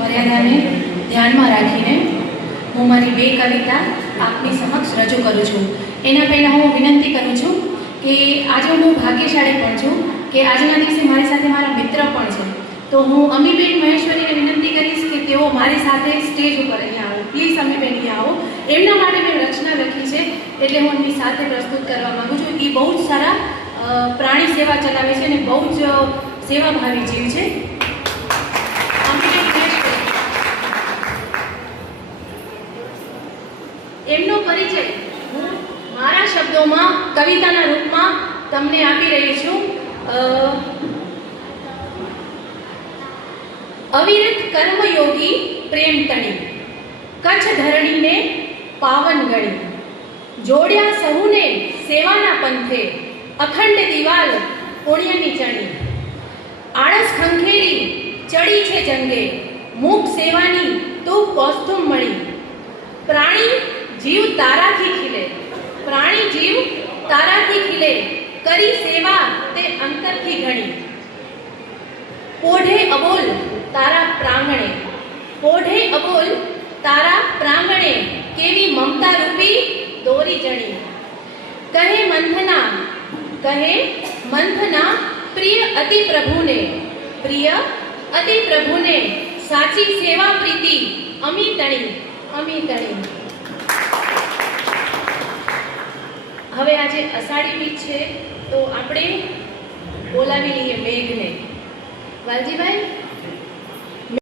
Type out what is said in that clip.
મર્યાદાને ધ્યાનમાં રાખીને હું મારી બે કવિતા આપની સમક્ષ રજૂ કરું છું. એના પહેલાં હું વિનંતી કરું છું કે આજે હું ભાગ્યશાળી પણ છું કે આજના દિવસે મારી સાથે મારા મિત્ર પણ છે. તો હું અમીબેન મહેશ્વરીને વિનંતી કરીશ કે તેઓ મારી સાથે સ્ટેજ ઉપર અહીંયા આવો. પ્લીઝ અમીબેન અહીંયા આવો. એમના માટે મેં રચના લખી છે એટલે હું એમની સાથે પ્રસ્તુત કરવા માગું છું. એ બહુ જ સારા પ્રાણી સેવા ચલાવે છે અને બહુ જ સેવાભાવી જીવ છે. એમનો પરિચય હું મારા શબ્દોમાં કવિતાના રૂપમાં તમને આપી રહી છું. અવિરત કર્મયોગી પ્રેમ તણી, કચ્છ ધરણીને પાવન ગણી, જોડ્યા સહુને સેવાના પંથે, અખંડ દિવાલ પુણ્યની ચણી, આળસ ખંખેરી ચડી છે જંગે, મુખ સેવાની તું કૌસ્તુમ મળી, પ્રાણી જીવ તારાથી ખીલે, પ્રાણી જીવ તારાથી ખીલે, કરી સેવા તે અંતરથી ઘણી, પોઢે અબોલ તારા પ્રાંગણે, પોઢે અબોલ તારા પ્રાંગણે, કેવી મમતા રૂપી દોરી જણી, કહે મંથના પ્રિય અતિ પ્રભુને, પ્રિય અતિ પ્રભુને, સાચી સેવા પ્રીતિ અમી તણી. હવે આજે અષાઢી બીજ છે તો આપણે બોલાવી લઈએ મેઘને. વાલજીભાઈ